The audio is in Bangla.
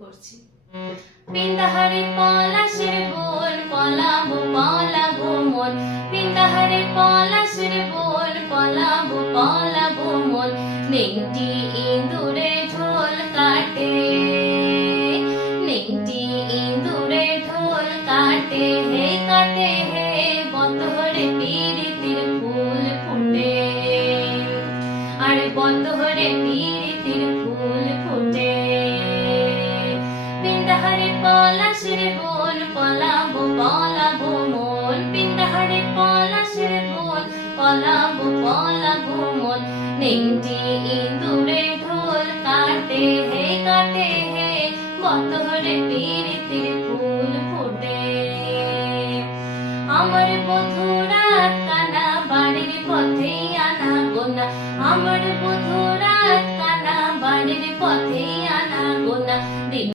করছি। পিন্দাহারে পলাশের বোল পলাবো পলাবো মন, পিন্দাহারে পলাশের বোল পলাবো পলাবো মন, নেংটি ইঁদুরে ঢোল কাটে, নেংটি ইঁদুরে ঢোল কাটে হে কাটে হে, বতহরে পিরিতির ফুল ফুটে, আরে বতহরে পিরিতির ফুল ফুটে। পিন্দাহারে পলাশের বোল পলাবো পলাবো মন, পিন্দাহারে পলাশের বোল পলাবো পলাবো মন, নেংটি ইঁদুরে ঢোল কাটে হে কাটে হে, বতহরে পিরিতির ফুল ফুটে। আমার বধুরা কানা বাড়ির পথে আনা গোনা, আমার বধুরা কানা বাড়ির পথে